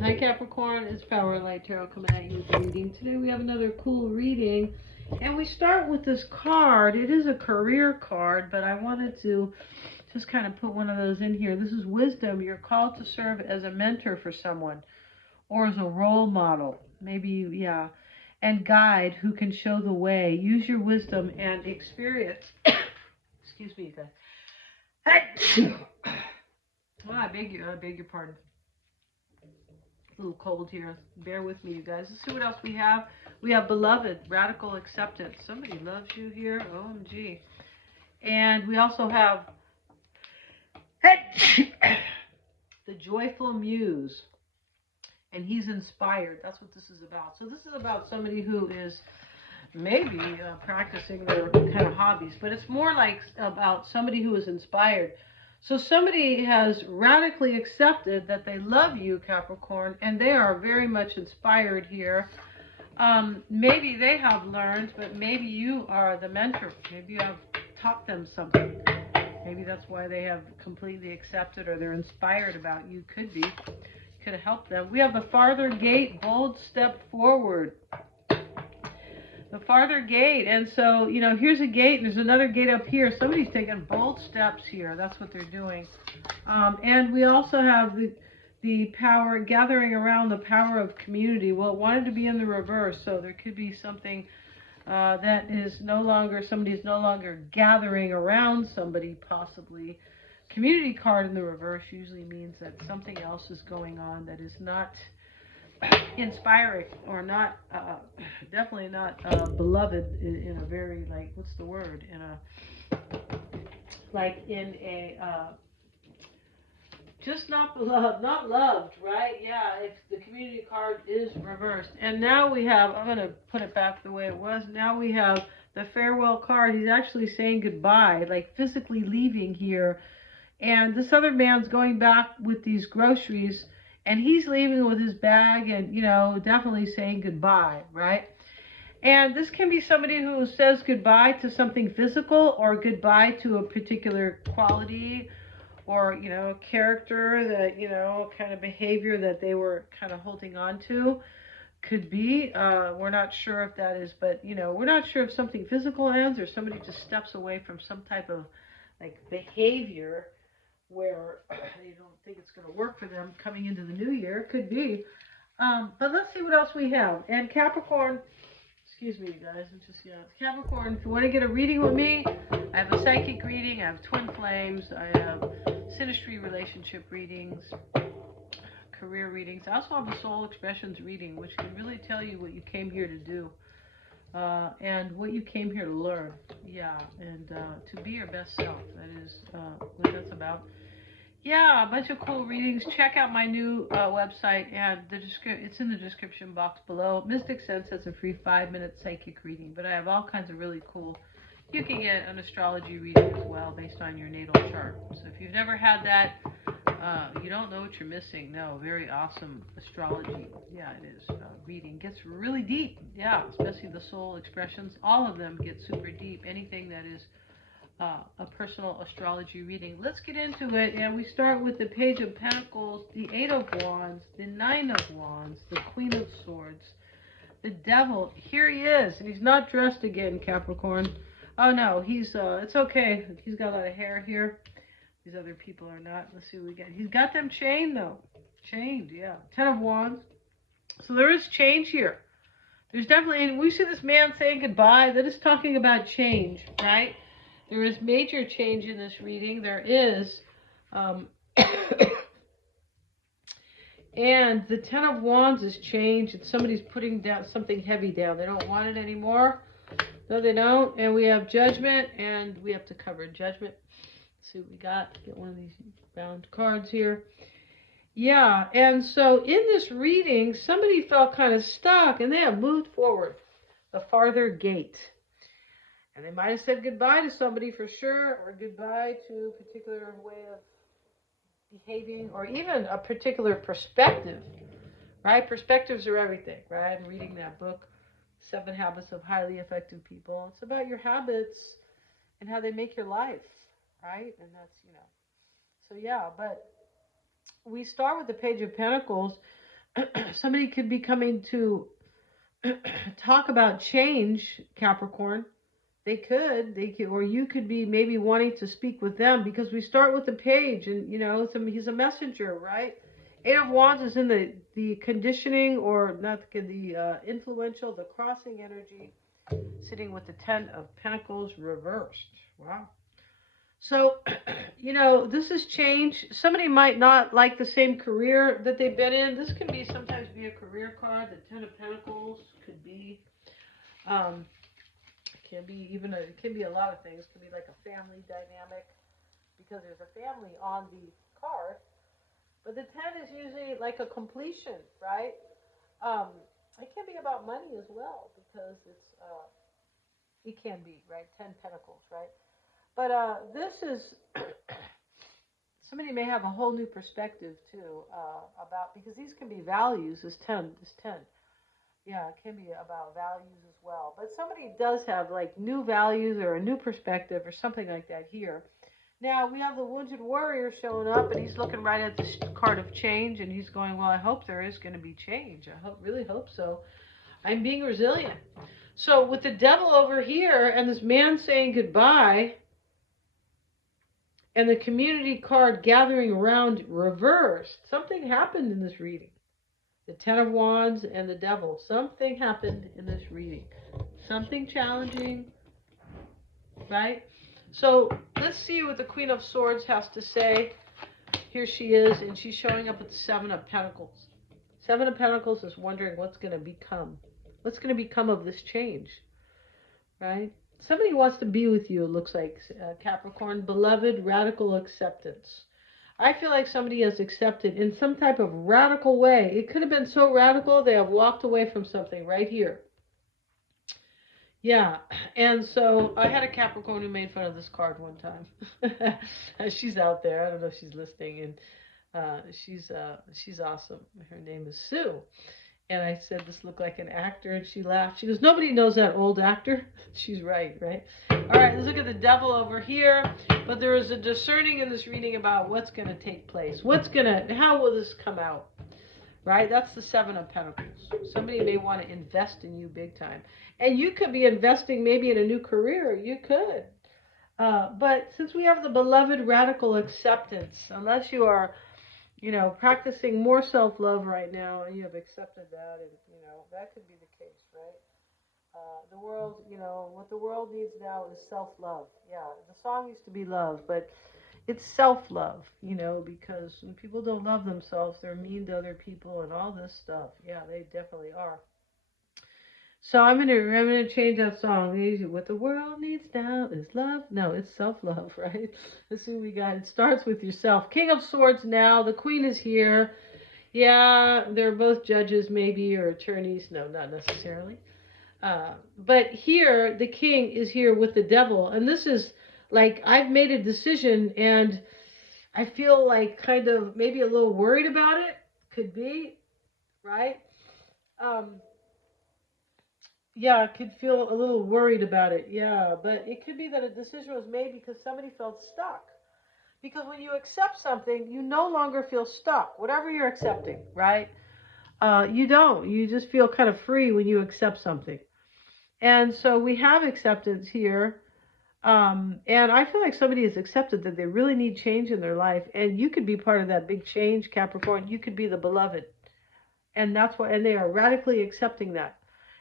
Hi Capricorn, it's Power Light Tarot coming at you with a reading. Today we have another cool reading, and we start with this card. It is a career card, but I wanted to just kind of put one of those in here. This is wisdom. You're called to serve as a mentor for someone or as a role model. Maybe, yeah. And guide who can show the way. Use your wisdom and experience. Excuse me, you guys. Well, I beg your pardon. A little cold here. Bear with me, you guys. Let's see what else we have. We have beloved, radical acceptance. Somebody loves you here. OMG. And we also have the joyful muse. And he's inspired. That's what this is about. So this is about somebody who is maybe practicing their kind of hobbies. But it's more like about somebody who is inspired. So somebody has radically accepted that they love you, Capricorn, and they are very much inspired here. Maybe they have learned, but maybe you are the mentor. Maybe you have taught them something. Maybe that's why they have completely accepted or they're inspired about you. Could be. Could have helped them. We have the farther gate, bold step forward. The farther gate. And so, you know, here's a gate and there's another gate up here. Somebody's taking bold steps here. That's what they're doing. And we also have the power, gathering around the power of community. Well, it wanted to be in the reverse, so there could be something that is no longer, somebody's no longer gathering around somebody, possibly. Community card in the reverse usually means that something else is going on that is not inspiring or not, definitely not beloved in a very, like, what's the word? In a, like in a, just not beloved, not loved, right? Yeah, if the community card is reversed. And now we have, I'm going to put it back the way it was. Now we have the farewell card. He's actually saying goodbye, like physically leaving here. And this other man's going back with these groceries, and he's leaving with his bag and, you know, definitely saying goodbye, right? And this can be somebody who says goodbye to something physical or goodbye to a particular quality or, you know, character that, you know, kind of behavior that they were kind of holding on to. Could be. We're not sure if that is, but, you know, we're not sure if something physical ends or somebody just steps away from some type of, like, behavior where they don't think it's going to work for them coming into the new year. Could be. But let's see what else we have. And Capricorn, excuse me, you guys. I'm just, yeah. Capricorn, if you want to get a reading with me, I have a psychic reading. I have twin flames. I have synastry relationship readings, career readings. I also have a soul expressions reading, which can really tell you what you came here to do. And what you came here to learn. Yeah, and to be your best self. That is what that's about. Yeah, a bunch of cool readings. Check out my new website, and it's in the description box below. Mystic Sense has a free 5-minute psychic reading, but I have all kinds of really cool. You can get an astrology reading as well based on your natal chart. So if you've never had that, you don't know what you're missing. No, very awesome astrology. Yeah, it is. Reading gets really deep. Yeah, especially the soul expressions. All of them get super deep. Anything that is a personal astrology reading. Let's get into it, and we start with the Page of Pentacles, the 8 of Wands, the 9 of Wands, the Queen of Swords, the Devil. Here he is, and he's not dressed again, Capricorn. Oh no, he's it's okay. He's got a lot of hair here. These other people are not. Let's see what we get. He's got them chained though. Chained, yeah. 10 of Wands. So there is change here. There's definitely, and we see this man saying goodbye. That is talking about change, right? There is major change in this reading. There is. And the 10 of Wands is changed. And somebody's putting down something heavy down. They don't want it anymore. No, they don't. And we have Judgment, and we have to cover Judgment. Let's see what we got. Get one of these bound cards here. Yeah, and so in this reading, somebody felt kind of stuck, and they have moved forward. The farther gate. And they might have said goodbye to somebody for sure, or goodbye to a particular way of behaving, or even a particular perspective, right? Perspectives are everything, right? I'm reading that book, 7 Habits of Highly Effective People. It's about your habits and how they make your life, right? And that's, you know. So yeah, but we start with the Page of Pentacles. somebody could be coming to talk about change, Capricorn. They could, or you could be maybe wanting to speak with them, because we start with the page, and he's a messenger, right? Eight of Wands is in the conditioning, or not the influential, the crossing energy, sitting with the Ten of Pentacles reversed. Wow. So, this is change. Somebody might not like the same career that they've been in. This can be sometimes be a career card. The Ten of Pentacles could be. It can be a lot of things. It can be like a family dynamic, because there's a family on the card. But the 10 is usually like a completion, right? It can be about money as well, because it can be, right? 10 pentacles, right? But this is, somebody may have a whole new perspective too, about, because these can be values, this 10. Yeah, it can be about values as well. But somebody does have like new values or a new perspective or something like that here. Now, we have the Wounded Warrior showing up, and he's looking right at this card of change, and he's going, well, I hope there is going to be change. I really hope so. I'm being resilient. So with the Devil over here and this man saying goodbye, and the Community card gathering around reversed, something happened in this reading. The Ten of Wands and the Devil. Something happened in this reading. Something challenging, right? So let's see what the Queen of Swords has to say. Here she is, and she's showing up with the Seven of Pentacles. Seven of Pentacles is wondering what's going to become. What's going to become of this change, right? Somebody wants to be with you, it looks like, Capricorn. Beloved, radical acceptance. I feel like somebody has accepted in some type of radical way. It could have been so radical they have walked away from something right here. Yeah, and so I had a Capricorn who made fun of this card one time. She's out there. I don't know if she's listening, and she's awesome. Her name is Sue. And I said, this looked like an actor, and she laughed. She goes, nobody knows that old actor. She's right? All right, let's look at the Devil over here. But there is a discerning in this reading about what's going to take place. How will this come out? Right? That's the Seven of Pentacles. Somebody may want to invest in you big time. And you could be investing maybe in a new career. You could. But since we have the Beloved radical acceptance, unless you are practicing more self-love right now, and you have accepted that, and, that could be the case, right? The world, what the world needs now is self-love. Yeah, the song used to be love, but it's self-love, because when people don't love themselves, they're mean to other people and all this stuff. Yeah, they definitely are. So I'm gonna change that song. What the world needs now is love. No, it's self-love, right? This is what we got. It starts with yourself. King of Swords now. The Queen is here. Yeah, they're both judges maybe, or attorneys. No, not necessarily. But here, the King is here with the Devil. And this is like, I've made a decision, and I feel like kind of maybe a little worried about it. Could be, right? Yeah, I could feel a little worried about it. Yeah, but it could be that a decision was made because somebody felt stuck. Because when you accept something, you no longer feel stuck. Whatever you're accepting, right? You don't. You just feel kind of free when you accept something. And so we have acceptance here. And I feel like somebody has accepted that they really need change in their life. And you could be part of that big change, Capricorn. You could be the beloved. And that's why, and they are radically accepting that.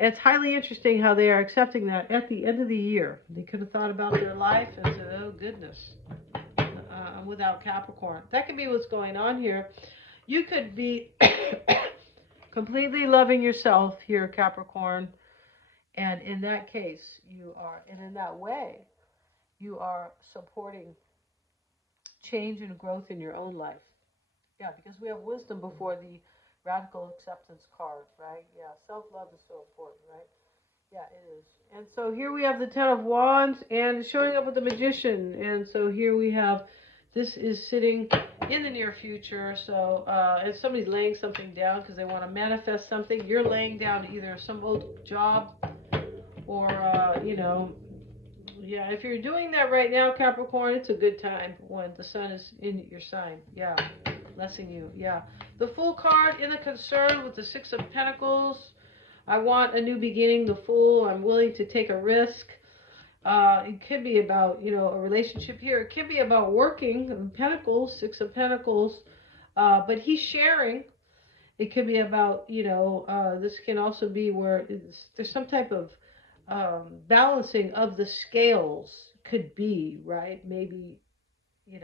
And it's highly interesting how they are accepting that at the end of the year. They could have thought about their life and said, oh, goodness, I'm without Capricorn. That could be what's going on here. You could be completely loving yourself here, Capricorn. And in that case, you are, and in that way, you are supporting change and growth in your own life. Yeah, because we have wisdom before the radical acceptance card, right? Yeah, self-love is so important, right? Yeah, it is. And so here we have the Ten of Wands and showing up with the Magician. And so here we have, this is sitting in the near future. So if somebody's laying something down because they want to manifest something, you're laying down either some old job or, yeah, if you're doing that right now, Capricorn, it's a good time when the sun is in your sign. Yeah. blessing you. Yeah. The Fool card in the concern with the Six of Pentacles. I want a new beginning. The Fool. I'm willing to take a risk. It could be about, a relationship here. It could be about working. Pentacles, Six of Pentacles. But he's sharing. It could be about, this can also be where there's some type of balancing of the scales. Could be, right? Maybe, you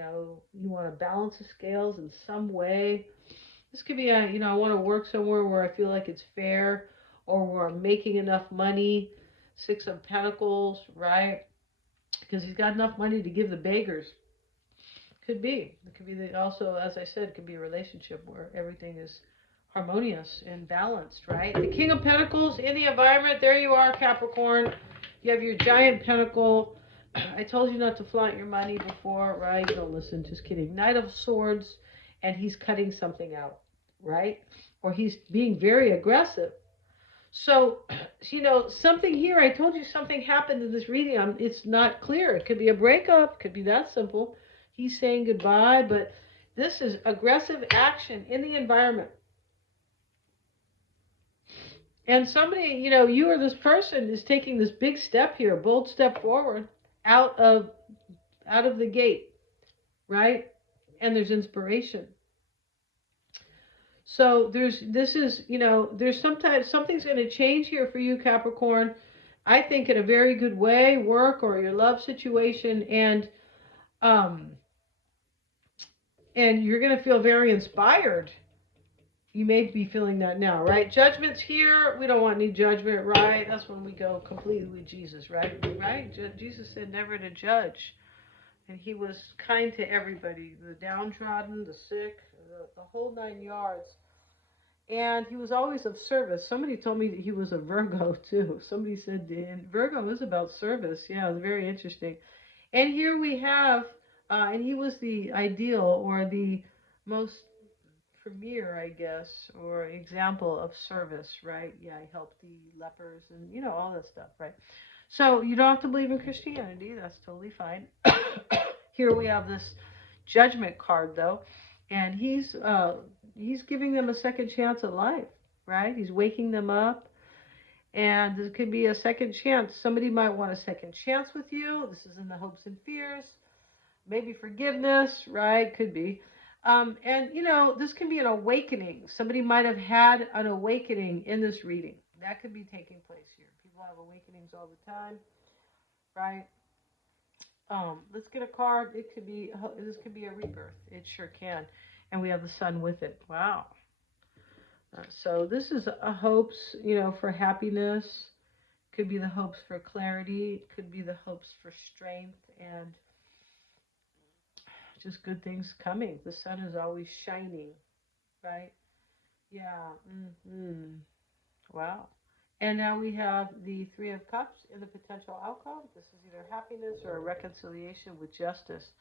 want to balance the scales in some way. This could be, I want to work somewhere where I feel like it's fair or where I'm making enough money. Six of Pentacles, right? Because he's got enough money to give the beggars. Could be. It could be also, as I said, it could be a relationship where everything is harmonious and balanced, right? The King of Pentacles in the environment. There you are, Capricorn. You have your giant pentacle. I told you not to flaunt your money before, right? Don't listen, just kidding. Knight of Swords, and he's cutting something out, right? Or he's being very aggressive. So, something here, I told you something happened in this reading. It's not clear. It could be a breakup. Could be that simple. He's saying goodbye, but this is aggressive action in the environment. And somebody, you or this person is taking this big step here, bold step forward out of the gate, right? And there's inspiration. So there's sometimes something's going to change here for you, Capricorn. I think in a very good way, work or your love situation, and you're going to feel very inspired. You may be feeling that now, right? Judgment's here. We don't want any judgment, right? That's when we go completely with Jesus, right? Right? Jesus said never to judge. And he was kind to everybody, the downtrodden, the sick, the whole 9 yards. And he was always of service. Somebody told me that he was a Virgo, too. Somebody said, and Virgo is about service. Yeah, it's very interesting. And here we have, and he was the ideal or the most premier, I guess, or example of service, right? Yeah, he helped the lepers and, all that stuff, right? So you don't have to believe in Christianity. That's totally fine. Here we have this Judgment card, though, and he's giving them a second chance at life, right? He's waking them up, and this could be a second chance. Somebody might want a second chance with you. This is in the hopes and fears. Maybe forgiveness, right? Could be. And, this can be an awakening. Somebody might have had an awakening in this reading. That could be taking place here. People have awakenings all the time, right? Let's get a card. This could be a rebirth. It sure can. And we have the sun with it. Wow. So this is a hopes, for happiness. Could be the hopes for clarity. Could be the hopes for strength and just good things coming. The sun is always shining, right? Yeah. Wow. And now we have the Three of Cups in the potential outcome. This is either happiness or a reconciliation with justice.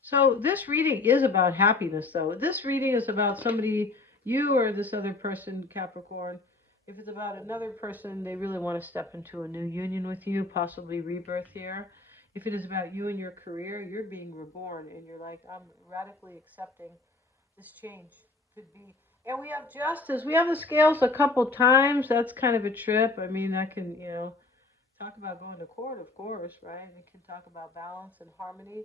So this reading is about happiness, though. This reading is about somebody, you or this other person, Capricorn. If it's about another person, they really want to step into a new union with you, possibly rebirth here. If it is about you and your career, you're being reborn, and you're like, I'm radically accepting this change. Could be. And we have justice. We have the scales a couple times. That's kind of a trip. I mean, I can, talk about going to court, of course, right? We can talk about balance and harmony.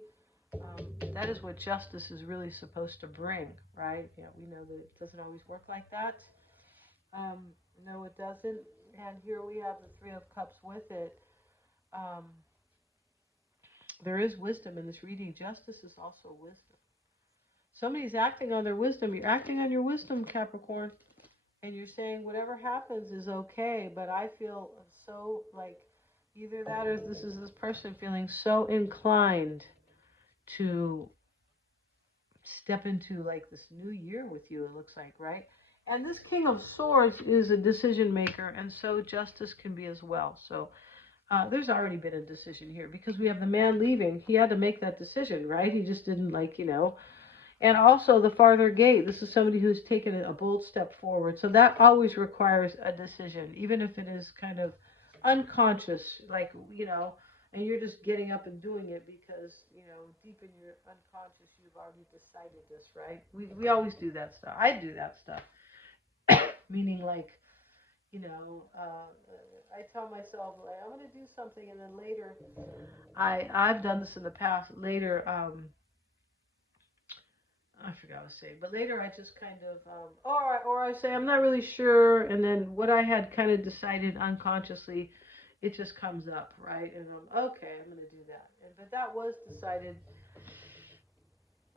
That is what justice is really supposed to bring, right? Yeah, we know that it doesn't always work like that. No, it doesn't. And here we have the Three of Cups with it. There is wisdom in this reading. Justice is also wisdom. Somebody's acting on their wisdom. You're acting on your wisdom, Capricorn. And you're saying whatever happens is okay, but I feel so like either that or this is this person feeling so inclined to step into like this new year with you, it looks like, right? And this King of Swords is a decision maker, and so justice can be as well. So there's already been a decision here because we have the man leaving. He had to make that decision, right? He just didn't And also the farther gate. This is somebody who's taken a bold step forward. So that always requires a decision, even if it is kind of unconscious, like, and you're just getting up and doing it because, you know, deep in your unconscious, you've already decided this, right? We always do that stuff. I do that stuff. Meaning, like, you know, I tell myself, like, I'm going to do something, and then later, I've done this in the past. Later, I forgot what to say, but later I just kind of, or I say I'm not really sure, and then what I had kind of decided unconsciously, it just comes up, right? And I'm okay, I'm going to do that. But that was decided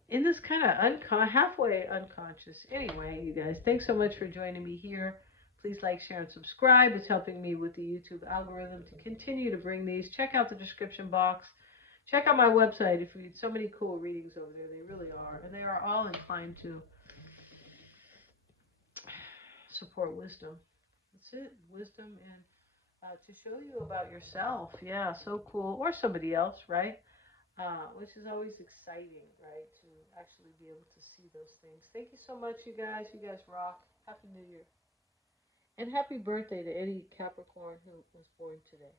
in this kind of halfway unconscious. Anyway, you guys, thanks so much for joining me here. Please like, share, and subscribe. It's helping me with the YouTube algorithm to continue to bring these. Check out the description box. Check out my website if you need so many cool readings over there. They really are. And they are all inclined to support wisdom. That's it. Wisdom and to show you about yourself. Yeah, so cool. Or somebody else, right? Which is always exciting, right? To actually be able to see those things. Thank you so much, you guys. You guys rock. Happy New Year. And happy birthday to any Capricorn who was born today.